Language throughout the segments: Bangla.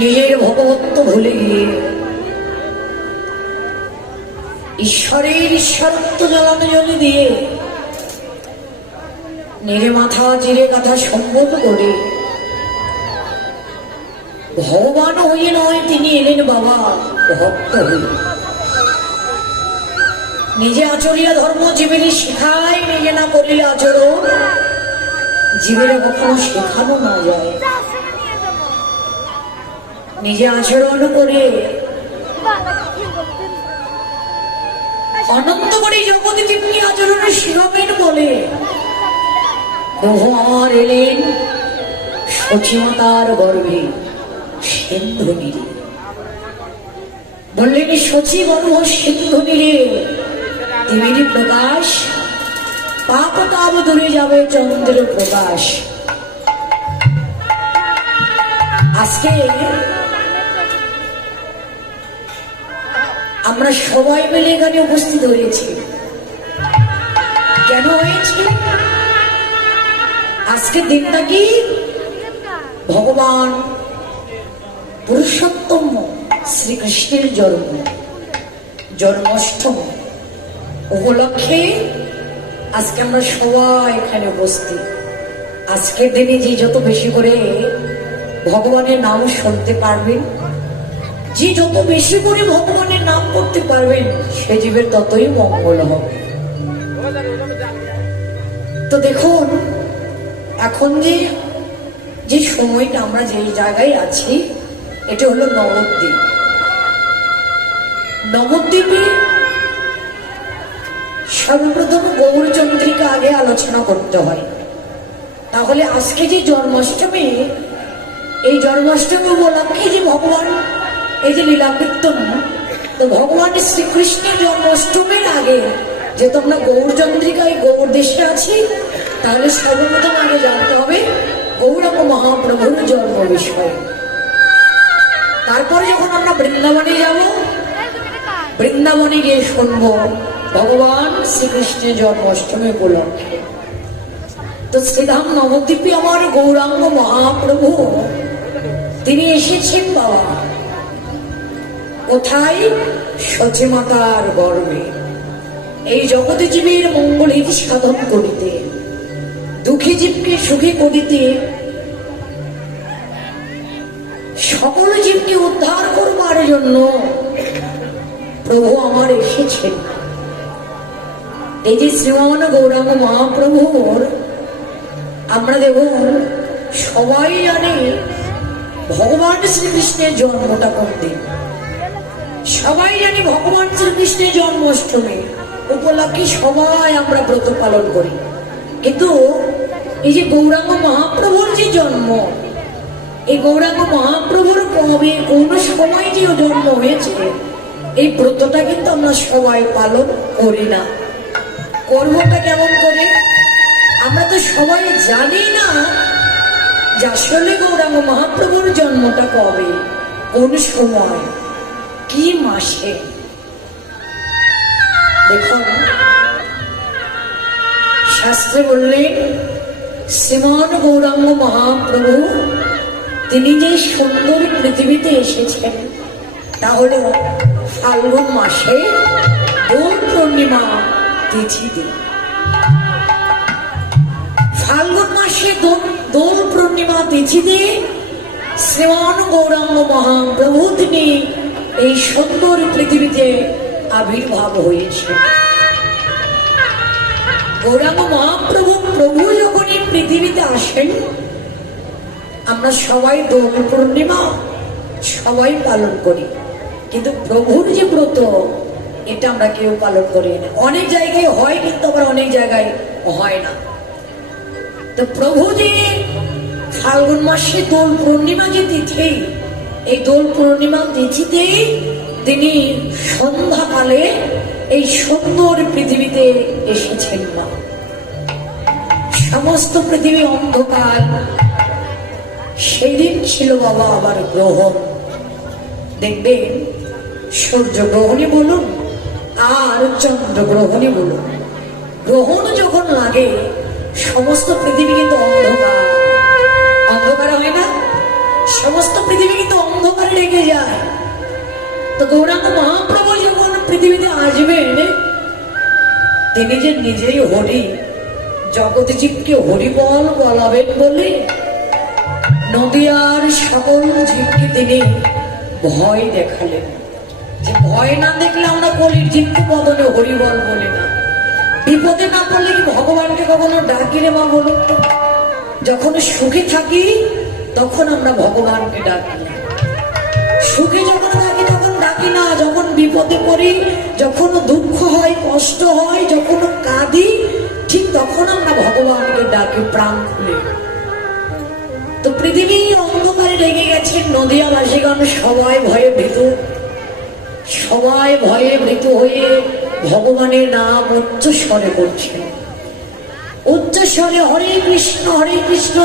নিজের ভগবত্ব ভুলে গিয়ে ঈশ্বরের ঈশ্বরত্ব জ্বালানো জ্বলে দিয়ে নিজে মাথা চিরে কথা সম্বোধ করে ভগবান হয়ে নয়, তিনি এলেন বাবা ভক্ত হয়ে। নিজে আচরিয়া ধর্ম জীবেরই শেখায়, নিজে না করলে আচরণ জীবের কখনো শেখানো না যায়। নিজে আচরণ করে অনন্ত করে জগৎ যেমনি আচরণের শিখাবেন বলে প্রভু আমার এলেন সচিমাতার গর্ভে সিন্ধু নীরে। বললেন সচি গর্ভ সিন্ধু নীরে দেবীর প্রকাশ, পাপ তাপ দূরে যাবে চন্দ্রের প্রকাশ। আজকে আমরা সবাই মিলে এখানে উপস্থিত হয়েছি। কেন হয়েছি? আজকে দিনটা কি? ভগবান পুরুষোত্তম শ্রীকৃষ্ণের জন্মাষ্টমী উপলক্ষে আজকে আমরা সবাই এখানে উপস্থিত। আজকের দিনে যে যত বেশি করে ভগবানের নাম শুনতে পারবেন, যে যত বেশি করে ভগবানের নাম করতে পারবেন, সে জীবের ততই মঙ্গল হবে। তো দেখুন, এখন যে সময়টা আমরা যে জায়গায় আছি, এটা হলো নবদ্বীপ। নবদ্বীপে সর্বপ্রথম গৌরচন্দ্রিকা আগে আলোচনা করতে হয়। তাহলে আজকে যে জন্মাষ্টমী, এই জন্মাষ্টমী উপলক্ষে যে ভগবান এই যে লীলা কীর্তন, তো ভগবান শ্রীকৃষ্ণের জন্মাষ্টমীর আগে যেহেতু আমরা গৌরচন্দ্রিকায় গৌর দেশে আছি, তাহলে সর্বপ্রথম আগে জানতে হবে গৌরাঙ্গ মহাপ্রভুর জন্ম বিষয়। তারপরে যখন আমরা বৃন্দাবনে যাব, বৃন্দাবনে গিয়ে শুনবো ভগবান শ্রীকৃষ্ণের জন্মাষ্টমী উপলক্ষে। তো শ্রীধাম নবদ্বীপে আমার গৌরাঙ্গ মহাপ্রভু তিনি এসেছেন বাবা কোথায়? সচিমাতার গর্ভে। এই জগতে জীবের মঙ্গলের সাধন করিতে, দুঃখী জীবকে সুখী করিতে, সকল জীবকে উদ্ধার করবার জন্য প্রভু আমার এসেছেন। এই যে শ্রীমান গৌরাঙ্গ মহাপ্রভুর আমরা দেখুন সবাই জানে ভগবান শ্রীকৃষ্ণের জন্মটা কোন দিন। সবাই জানি ভগবান শ্রীকৃষ্ণের জন্মাষ্টমী উপলক্ষে সবাই আমরা ব্রত পালন করি। কিন্তু এই যে গৌরাঙ্গ মহাপ্রভুর যে জন্ম, এই গৌরাঙ্গ মহাপ্রভুর কবে কোন সময় যে জন্ম হয়েছে, এই ব্রতটা কিন্তু আমরা সবাই পালন করি না। করবটা কেমন করে? আমরা তো সবাই জানি না যে আসলে গৌরাঙ্গ মহাপ্রভুর জন্মটা কবে, কোন সময়, কি মাসে। দেখুন শাস্ত্রে বললেন শ্রীমান গৌরাঙ্গ মহাপ্রভু তিনি যে সুন্দর পৃথিবীতে এসেছেন তা হল ফাল্গুন মাসে দোল পূর্ণিমা তিথিতে। ফাল্গুন মাসে দোল পূর্ণিমা তিথিতে শ্রীমান গৌরাঙ্গ মহাপ্রভু তিনি এই সুন্দর পৃথিবীতে আবির্ভাব হয়েছে। গৌরাঙ্গ মহাপ্রভু যখন এই পৃথিবীতে আসেন, আমরা সবাই দোল পূর্ণিমা সবাই পালন করি, কিন্তু প্রভুর যে ব্রত এটা আমরা কেউ পালন করি না। অনেক জায়গায় হয়, কিন্তু আবার অনেক জায়গায় হয় না। তো প্রভু যে ফাল্গুন মাসে দোল পূর্ণিমা যে তিথি, এই দোল পূর্ণিমা তিথিতে তিনি সন্ধ্যাকালে এই সুন্দর পৃথিবীতে এসেছেন। মা সমস্ত পৃথিবী অন্ধকার, সেই দিন ছিল বাবা আবার গ্রহণ। দেখবেন সূর্য গ্রহণী বলুন আর চন্দ্র গ্রহণী বলুন, গ্রহণ যখন লাগে সমস্ত পৃথিবী কিন্তু অন্ধকার, অন্ধকার হয় না? সমস্ত পৃথিবী কিন্তু অন্ধকার অন্ধকারে রেগে যায়। তো গৌরাঙ্গ মহাপ্রভু যখন পৃথিবীতে আসবেন, তিনি যে নিজেই হরি, জগৎ জীবকে হরিবল বলাবেন বলে নদিয়ার সকল জীবকে তিনি ভয় দেখালেন। যে ভয় না দেখলে আমরা কলির জীবকে বদলে হরিবল বলি না। বিপদে না পড়লে কি ভগবানকে কখনো ডাকি রে মা বলুন তো? যখন সুখে থাকি তখন আমরা ভগবানকে ডাকি, সুখে যখন থাকি তখন ডাকি না। যখন বিপদে পড়ি, যখন দুঃখ হয়, কষ্ট হয়, যখন কাঁদি, ঠিক তখন আমরা ভগবানকে ডাকি প্রাণ খুলে। তো পৃথিবী অন্ধকারে লেগে গেছে, নদিয়াবাসীগণ সবাই ভয়ে ভীত, সবাই ভয়ে ভীত হয়ে ভগবানের নাম উচ্চ স্বরে করছে। উচ্চ স্বরে হরে কৃষ্ণ কৃষ্ণ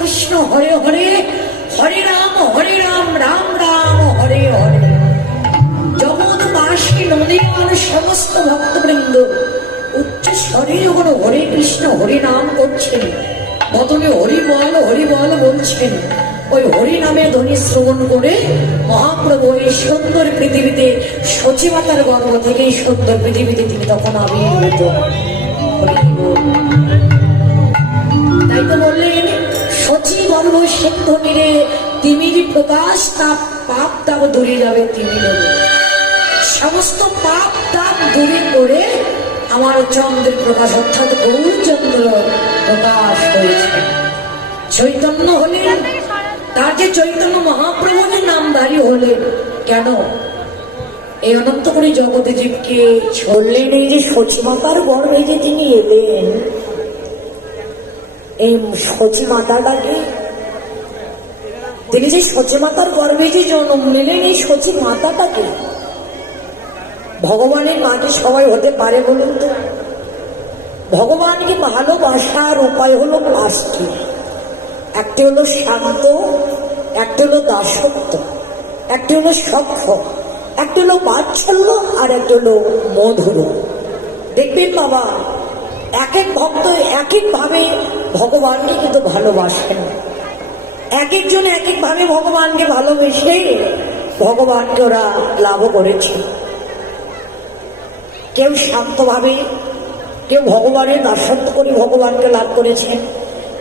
কৃষ্ণ হরে হরে, হরে রাম রাম রাম হরে হরে। জগৎবাসী নদীর সমস্ত ভক্তবৃন্দ উচ্চ স্বরে যখন হরে কৃষ্ণ হরি নাম করছেন, বদলে হরি বল বলছেন, ওই হরি নামে ধ্বনি শ্রবণ করে মহাপ্রভু এই সুন্দর পৃথিবীতে সচিমাতার গর্ভ থেকে এই সুন্দর পৃথিবীতে তিনি তখন আবির্ভূত। তাই তো বললেন সচি গর্ভ সিদ্ধ নিরে তিমির প্রকাশ, তাপ পাপ তাপ দূরে যাবে তিমির। সমস্ত পাপ তাপ দূরে করে আমার চন্দ্রের প্রকাশ অর্থাৎ গৌরচন্দ্র প্রকাশ হয়েছে। চৈতন্য হলেন, তার যে চৈতন্য মহাপ্রভুর নামধারী হলেন কেন? এই অনন্ত করে জগতে জীবকে ছড়লেন। এই যে সচিমাতার গর্ভে যে তিনি এলেন, এই সচিমাতাটাকে তিনি যে সচিমাতার গর্ভে যে জন্ম নিলেন, এই সচিমাতাটাকে ভগবানের মাকে সবাই হতে পারে বলুন তো? ভগবানকে ভালোবাসার উপায় হলো পাঁচটি। একটি হলো শান্ত, একটি হলো দাসত্ব, একটি হলো সখ্য, একটি হলো বাৎসল্য, আর একটি হলো মধুর। দেখবেন বাবা, এক এক ভক্ত এক এক ভাবে ভগবানকে কিন্তু ভালোবাসেন। এক একজন এক এক ভাবে ভগবানকে ভালোবেসে ভগবানকে ওরা লাভ করেছে। কেউ শান্তভাবে, কেউ ভগবানের দাসত্ব করে ভগবানকে লাভ করেছেন,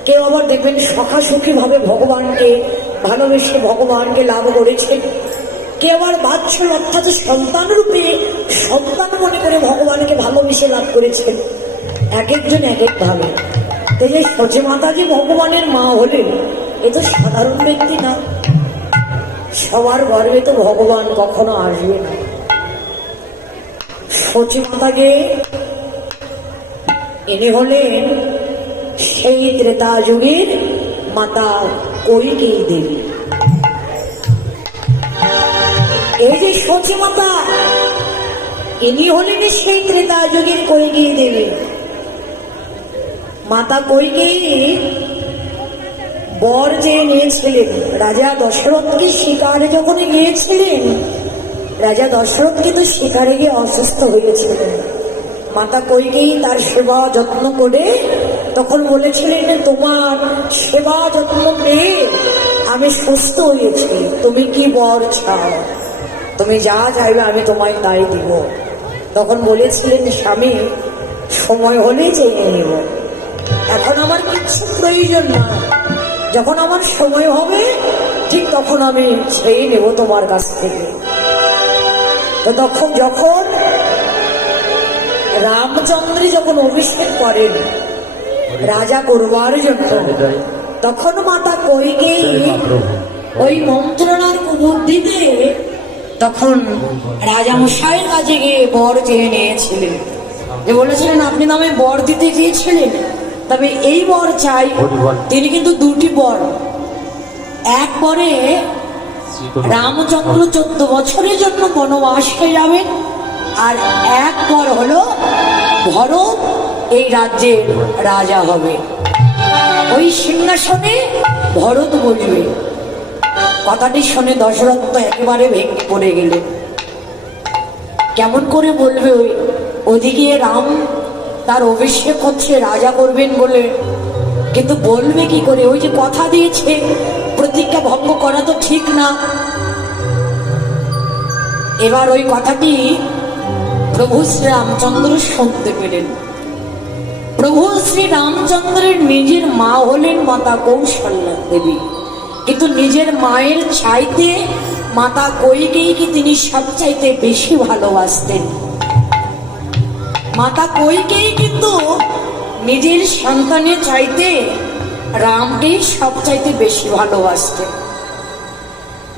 কেউ আবার দেখবেন সখাসুখী ভাবে ভগবানকে ভালোবেসে ভগবানকে লাভ করেছেন, কেউ আবার বাৎসল্য অর্থাৎ সন্তান রূপে সন্তান মনে করে ভগবানকে ভালোবেসে লাভ করেছেন। এক একজন এক এক ভাবে। তো যে সচিমাতা যে ভগবানের মা হলেন, এ তো সাধারণ ব্যক্তি না। সবার গর্বে তো ভগবান কখনো আসবে না। সচিমাতাকে ইনি হলেন সেই ত্রেতা যুগের মাতা কৈকেয়ী দেবী। এই যে সচিমাতা, ইনি হলেন সেই ত্রেতা যুগের কৈকেয়ী দেবী। মাতা কৈকেয়ী বর যে নিয়েছিলেন, রাজা দশরথকে শিকারে যখন গিয়েছিলেন, রাজা দশরথ কিন্তু শিকারে গিয়ে অসুস্থ হয়েছিলেন। মাতা কৈকেয়ী তার সেবা যত্ন করে তখন বলেছিলেন, তোমার সেবা যত্ন পেয়ে আমি সুস্থ হয়েছি, তুমি কি বর চাও? তুমি যা চাইবে আমি তোমায় তাই দিব। তখন বলেছিলেন, স্বামী সময় হলে চেয়ে নেব, এখন আমার কিছু প্রয়োজন না, যখন আমার সময় হবে ঠিক তখন আমি চেয়ে নেব তোমার কাছ থেকে। তো তখন যখন রামচন্দ্র যখন অভিষেক করেন রাজা করবার জন্য, তখন মাতা কৈকেয়ী ওই মন্ত্রণার কুবুদ্ধিতে তখন রাজামশাইয়ের কাছে গিয়ে বর চেয়ে নিয়েছিলেন। যে বলেছিলেন, আপনি তো আমায় বর দিতে চেয়েছিলেন, তবে এই বর চাই। তিনি কিন্তু দুটি বর, এক বরে রামচন্দ্র 14 বছরের জন্য বনবাস হয়ে যাবেন, আর এক বর হলো ভরত এই রাজ্যের রাজা হবে, ওই সিংহাসনে ভরত বসবে। কথাটি শুনে দশরথ তো একেবারে ভেঙে পড়ে গেলেন। কেমন করে বলবে? ওদিকে রাম তার অভিষেক হচ্ছে, রাজা করবেন বলে, কিন্তু বলবে কি করে? ওই যে কথা দিয়েছে, প্রতিজ্ঞা ভঙ্গ করা তো ঠিক না। এবার ওই কথাটি প্রভু শ্রী রামচন্দ্র শুনতে পেলেন। প্রভু শ্রী রামচন্দ্রের নিজের মা হলেন মাতা কৌশল্যা দেবী, কিন্তু নিজের মায়ের চাইতে মাতা কইকেয়ীকে তিনি সবচাইতে বেশি ভালোবাসতেন। মাতা কইকেয়ী কিন্তু নিজের সন্তানের চাইতে রামকেই সবচাইতে বেশি ভালোবাসতেন।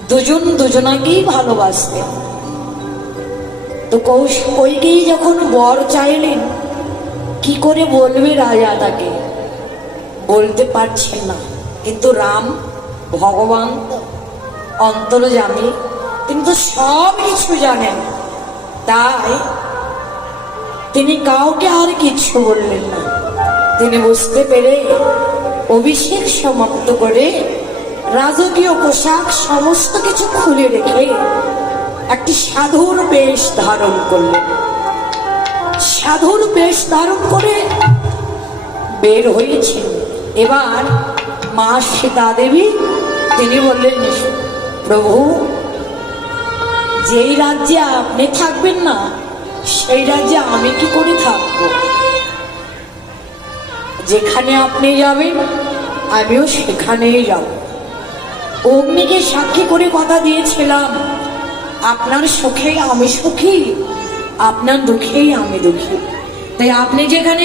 দুজন দুজনাকেই ভালোবাসতেন। তো কইকেয়ী যখন বর চাইলেন, কি করে বলবে রাজা তাকে, বলতে পারছেন না। কিন্তু রাম ভগবান অন্তর্যামী, তিনি তো সব কিছু জানেন, তাই তিনি কাউকে আর কিছু বললেন না। তিনি বুঝতে পেরে অভিষেক সমাপ্ত করে রাজকীয় পোশাক সমস্ত কিছু খুলে রেখে একটি সাধুর বেশ ধারণ করলেন। সাধুর বেশ ধারণ করে বের হয়েছেন। এবার মা সীতা দেবী তিনি বললেন, প্রভু, যেই রাজ্যে আপনি থাকবেন না সেই রাজ্যে আমি কি করে থাকবো? যেখানে আপনি যাবেন আমিও সেখানেই যাব। অগ্নিকে সাক্ষী করে কথা দিয়েছিলাম, আপনার সুখে আমি সুখী, আপনার দুঃখেই আমি দুঃখী। তাই আপনি যেখানে